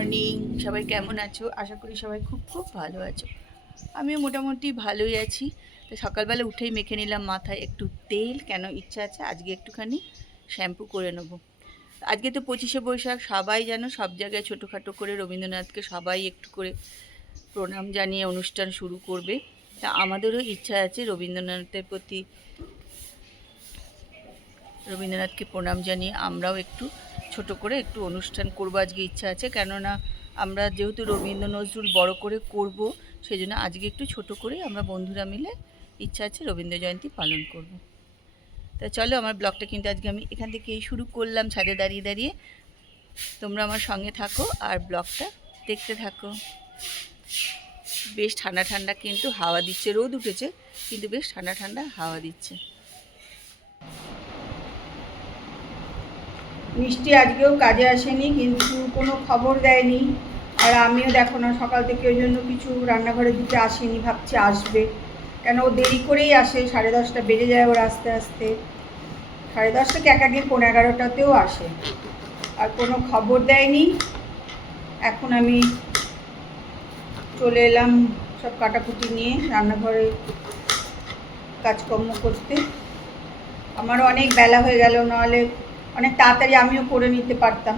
Morning, সবাই কেমন আছো? আশা করি সবাই খুব খুব ভালো আছো। আমিও মোটামুটি ভালোই আছি। তো সকালবেলা উঠেই মেখে নিলাম মাথায় একটু তেল, কেন ইচ্ছা আছে আজকে একটুখানি শ্যাম্পু করে নেবো। আজকে তো 25শে বৈশাখ, সবাই যেন সব জায়গায় ছোটোখাটো করে রবীন্দ্রনাথকে সবাই একটু করে প্রণাম জানিয়ে অনুষ্ঠান শুরু করবে। তা আমাদেরও ইচ্ছা আছে রবীন্দ্রনাথকে প্রণাম জানিয়ে আমরাও একটু ছোট করে একটু অনুষ্ঠান করবো আজকে ইচ্ছা আছে। কেননা আমরা যেহেতু রবীন্দ্র নজরুল বড় করে করব, সেই জন্য আজকে একটু ছোট করে আমরা বন্ধুরা মিলে ইচ্ছা আছে রবীন্দ্র জয়ন্তী পালন করব। তা চলো, আমার ব্লগটা কিন্তু আজকে আমি এখান থেকেই শুরু করলাম, ছাদে দাঁড়িয়ে দাঁড়িয়ে। তোমরা আমার সঙ্গে থাকো আর ব্লগটা দেখতে থাকো। বেশ ঠান্ডা ঠান্ডা কিন্তু হাওয়া দিচ্ছে, রোদ উঠেছে কিন্তু বেশ ঠান্ডা ঠান্ডা হাওয়া দিচ্ছে। মিষ্টি আজকেও কাজে আসেনি, কিন্তু কোনো খবর দেয়নি। আর আমিও দেখো না, সকাল থেকে ওই জন্য কিছু রান্নাঘরে দিতে আসেনি, ভাবছি আসবে। কেন ও দেরি করেই আসে, 10:30 বেজে যায় ওর আসতে আসতে। 10:30 থেকে একদিন 11:30টাতেও আসে, আর কোনো খবর দেয়নি। এখন আমি চলে এলাম সব কাটাকুটি নিয়ে রান্নাঘরে কাজকর্ম করতে। আমারও অনেক বেলা হয়ে গেল, নাহলে অনেক তাড়াতাড়ি আমিও করে নিতে পারতাম।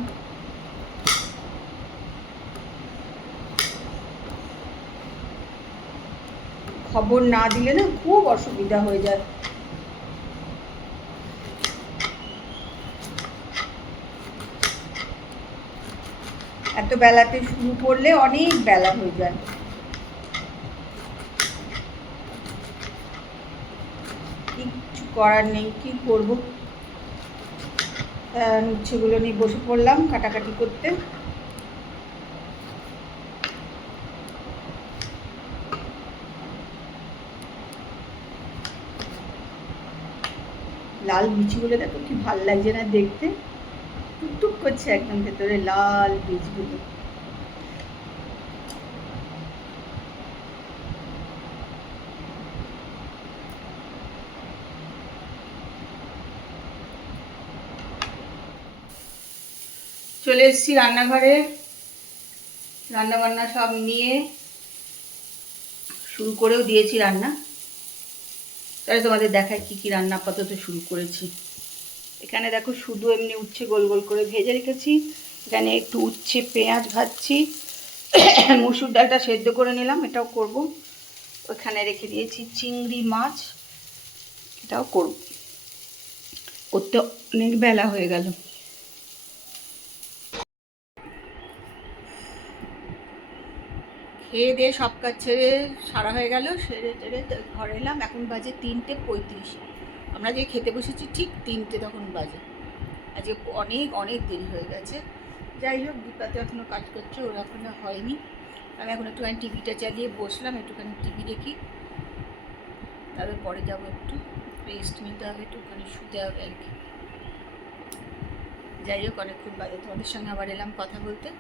খবর না দিলে না খুব অসুবিধা হয়ে যায়। এত বেলাতে শুরু করলে অনেক বেলা হয়ে যায়। কিচ্ছু করার নেই, কি করব। উচ্ছেগুলো নিয়ে বসে পড়লাম কাটাকাটি করতে। লাল বীজগুলো দেখো কি ভাল লাগছে না দেখতে, টুকটুক করছে একদম ভেতরে লাল বীজগুলো। চলে এসেছি রান্নাঘরে, রান্নাবান্না সব নিয়ে শুরু করেও দিয়েছি রান্না। তাহলে তোমাদের দেখায় কি কি রান্না আপাতত শুরু করেছি। এখানে দেখো শুধু এমনি উচ্ছে গোল গোল করে ভেজে রেখেছি। এখানে একটু উচ্ছে পেঁয়াজ ভাজছি। মুসুর ডালটা সেদ্ধ করে নিলাম, এটাও করব। ওখানে রেখে দিয়েছি চিংড়ি মাছ, এটাও করব। করতে অনেক বেলা হয়ে গেল। খেয়ে দিয়ে সব কাজ ছেড়ে সারা হয়ে গেল, সেরে টেরে ঘরে এলাম। এখন বাজে 3:35। আমরা যে খেতে বসেছি ঠিক 3টে তখন বাজে। আজকে অনেক অনেক দেরি হয়ে গেছে। যাই হোক, দীপাতে এখনও কাজ করছে, ওর এখনো হয়নি। আমি এখন একটুখানি টিভিটা চালিয়ে বসলাম, একটুখানি টিভি দেখি। তারপরে পরে যাবো, একটু রেস্ট নিতে হবে, একটুখানি শুতে হবে আর কি। যাই হোক, অনেকক্ষণ বাজে তোমাদের সঙ্গে আবার এলাম কথা বলতে।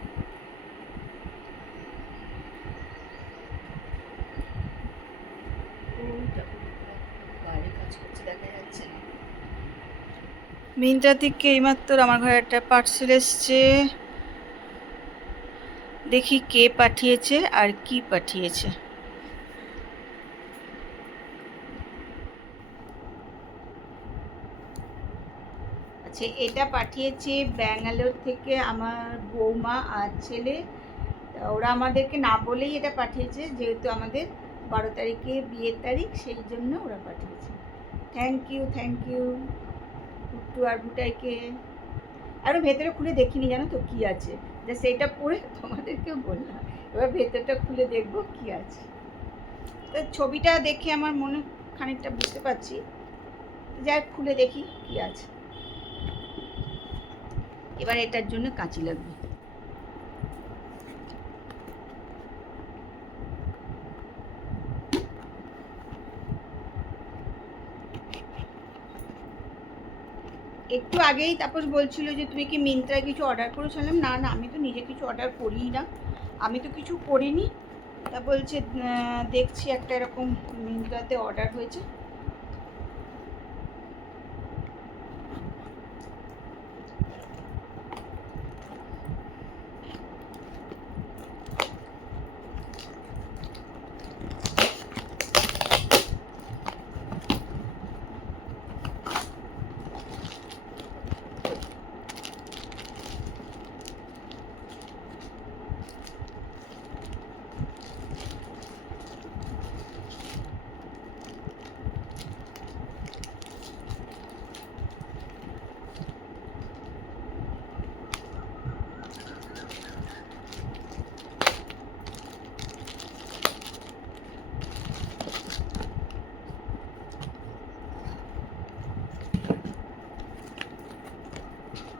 বাইরে কাজ করছে, দেখা যাচ্ছে না। মিন্ত্রা থেকে এইমাত্র আমার ঘরে একটা পার্সেল এসছে। দেখি কে পাঠিয়েছে আর কি পাঠিয়েছে। আচ্ছা, এটা পাঠিয়েছে ব্যাঙ্গালোর থেকে আমার বৌমা আর ছেলে। ওরা আমাদেরকে না বলেই এটা পাঠিয়েছে, যেহেতু আমাদের 12 তারিখে বিয়ের তারিখ, সেই জন্য ওরা পাঠিয়েছে। থ্যাংক ইউ, থ্যাংক ইউ টুট্টু আর ভুটাইকে। আরও ভেতরে খুলে দেখিনি, জানো তো কী আছে, যে সেইটা পরে তোমাদেরকেও বললাম। এবার ভেতরটা খুলে দেখবো কী আছে। তো ছবিটা দেখে আমার মনে খানিকটা বুঝতে পারছি, যাই খুলে দেখি কী আছে। এবার এটার জন্য কাঁচি লাগবে। একটু আগেই তাপস বলছিল যে তুমি কি মিন্ত্রায় কিছু অর্ডার করেছিলাম। না না, আমি তো নিজে কিছু অর্ডার করিই না, আমি তো কিছু করিনি। তা বলছে দেখছি একটা এরকম মিন্ত্রাতে অর্ডার হয়েছে।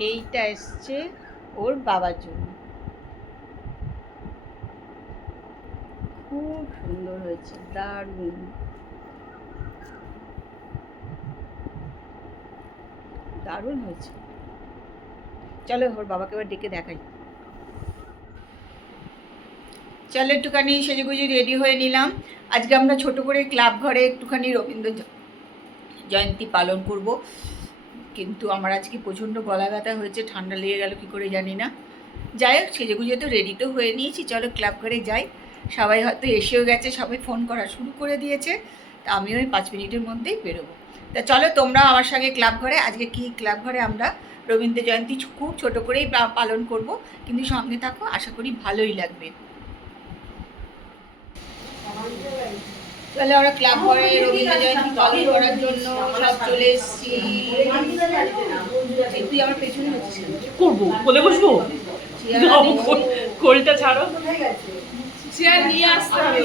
এইটা এসছে ওর বাবার জন্য, খুব সুন্দর হয়েছে, দারুণ দারুণ হয়েছে। চলো ওর বাবাকে এবার ডেকে দেখাই। চলো একটুখানি সেজেগুজে রেডি হয়ে নিলাম। আজকে আমরা ছোট করে ক্লাব ঘরে একটুখানি রবীন্দ্র জয়ন্তী পালন করব, কিন্তু আমার আজকে প্রচণ্ড গলা ব্যথা হয়েছে, ঠান্ডা লেগে গেল কী করে জানি না। যাই হোক, সেজেগুজে তো রেডি তো হয়ে নিয়েছি, চলো ক্লাব ঘরে যাই। সবাই হয়তো এসেও গেছে, সবাই ফোন করা শুরু করে দিয়েছে, তা আমিও ওই 5 মিনিটের মধ্যেই বেরোবো। তা চলো তোমরা আমার সঙ্গে ক্লাব ঘরে, আজকে কি ক্লাব ঘরে আমরা রবীন্দ্র জয়ন্তী খুব ছোটো করেই পালন করব, কিন্তু সঙ্গে থাকো, আশা করি ভালোই লাগবে। তাহলে আমরা ক্লাব ঘরে রবীন্দ্র জয়ন্তী পালন করার জন্য সব চলে এসেছি। তুই আমার পেছনে করবো, বলে বসবো, কোলটা ছাড়ো, চেয়ার নিয়ে আসতে হবে,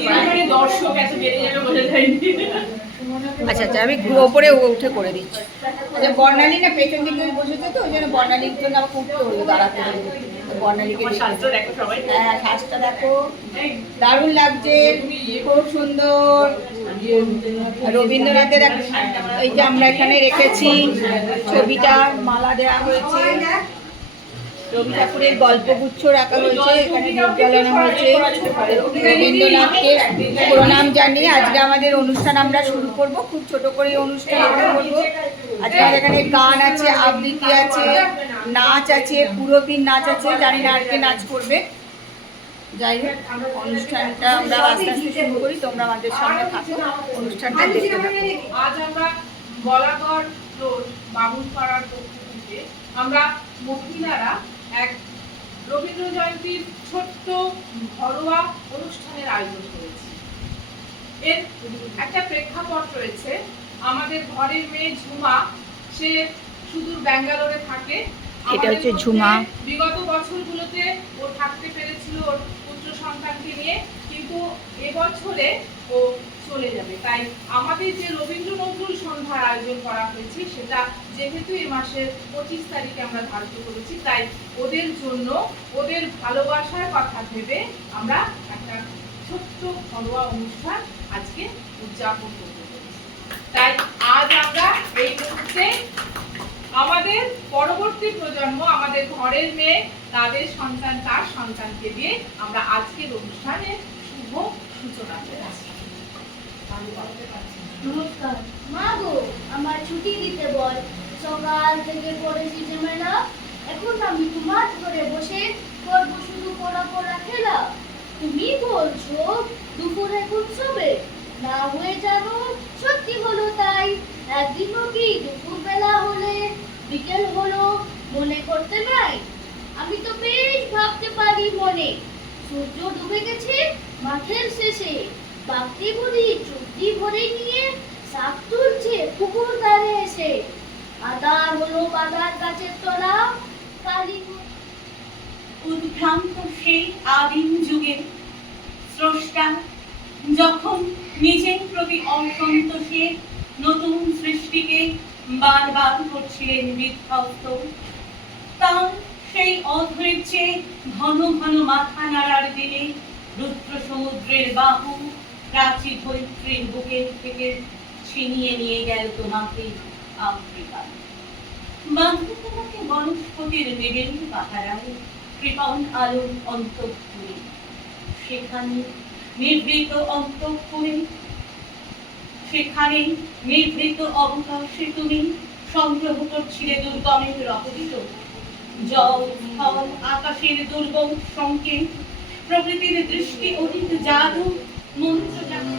দর্শক এত বেড়ে যাবে বলে যায়নি। আচ্ছা আচ্ছা, আমি ওপরে উঠে করে দিচ্ছি। আচ্ছা, বর্ণালী না পেছন দিকে বসেছে, তো ওই জন্য বর্ণালীর জন্য আমাকে উঠতে হলো, দাঁড়াতে হলো। বর্ণালীকে সাজটা দেখো সবাই, হ্যাঁ সাজটা দেখো, দারুণ লাগছে, খুব সুন্দর। রবীন্দ্রনাথের এই যে আমরা এখানে রেখেছি ছবিটা, মালা দেওয়া হয়েছে, রবি ঠাকুরের গল্পগুচ্ছ রাখা হয়েছে, এখানে ধূপ জ্বালানো হয়েছে। রবীন্দ্রনাথকে প্রণাম জানিয়ে আজকে আমাদের অনুষ্ঠান আমরা শুরু করব, খুব ছোট করে অনুষ্ঠান আমরা করবো। আজকে আমাদের এখানে গান আছে, আবৃত্তি আছে, নাচ আছে, পুরোপিন নাচ আছে, জানি না আর কে নাচ করবে। যাই হোক, অনুষ্ঠানটা আমরা আস্তে আস্তে শুরু করি, তোমরা আমাদের সঙ্গে থাকো, অনুষ্ঠানটা দেখতে থাকো। আজ আমরা গলাগড় রোড বাবুলপাড়ার পক্ষ থেকে আমরা মহিলারা এক রবীন্দ্র জয়ন্তীর ছোট্ট ঘরোয়া অনুষ্ঠানের আয়োজন করেছি। এর একটা প্রেক্ষাপট রয়েছে, আমাদের ঘরের মেয়ে ঝুমা, সে সুদূর ব্যাঙ্গালোরে থাকে। এটা হচ্ছে ঝুমা। বিগত বছরগুলোতে ও থাকতে পেরেছিল ওর পুত্র সন্তানকে নিয়ে, কিন্তু এবছরে ও চলে যাবে। তাই আমাদের যে রবীন্দ্র নজরুল সন্ধ্যার আয়োজন করা হয়েছে, সেটা যেহেতু এই মাসের 25 তারিখে আমরা ধার্য করেছি, তাই ওদের জন্য, ওদের ভালোবাসার কথা ভেবে আমরা একটা ছোট্ট ঘরোয়া অনুষ্ঠান আজকে উদযাপন করতে পেরেছি। তাই আজ আমরা এই মুহূর্তে আমাদের পরবর্তী প্রজন্ম, আমাদের ঘরের মেয়ে, তাদের সন্তান, তার সন্তানকে দিয়ে আমরা আজকের অনুষ্ঠানের শুভ সূচনা করেছি। নমস্কার। মা গো, আমার ছুটি দিতে বল, সকাল থেকে পড়েছি ঝামেলা, এখন আমি তোমার ঘরে বসে করবো শুধু পড়া পড়া খেলা। তুমি বলছো দুপুরে খুব শোবে, না হয়ে জানো সত্যি হলো তাই। একদিনও কি দুপুর বেলা হলে বিকেল হলো মনে করতে নাই? আমি তো বেশ ভাবতে পারি মনে, সূর্য ডুবে গেছে মাঠের শেষে, বাকি বুড়ি চুক্তি ভরে নিয়ে শাক তুলছে পুকুর ধারে এসে। আদার হলো বাজার গাছের তলা, কালী উদ্ভ্রান্ত সেই আদিম যুগে স্রষ্টা যখন নিজের প্রতি অসন্তোষে নতুন সৃষ্টিকে বারবার করছিলেন বিধ্বস্ত, তার সেই অধৈর্যে ঘন ঘন মাথা নাড়ার দিনে রুদ্র সমুদ্রের বাহু প্রাচী ধরিত্রীর বুকের থেকে ছিনিয়ে নিয়ে গেল তোমাকে আফ্রিকায়। বাঁধল তোমাকে বনস্পতির নিবিড় পাহারায় কৃপণ আলোর অন্তঃপুরে, সেখানে নিভৃত অন্তঃপুরে, সেখানে নিভৃত অবকাশে তুমি সংগ্রহ করছিলে দুর্গমের রহস্য, জল স্থল আকাশের দুর্গম সংকেত, প্রকৃতির দৃষ্টি অতীত জাদু মন্ত্র জাদু।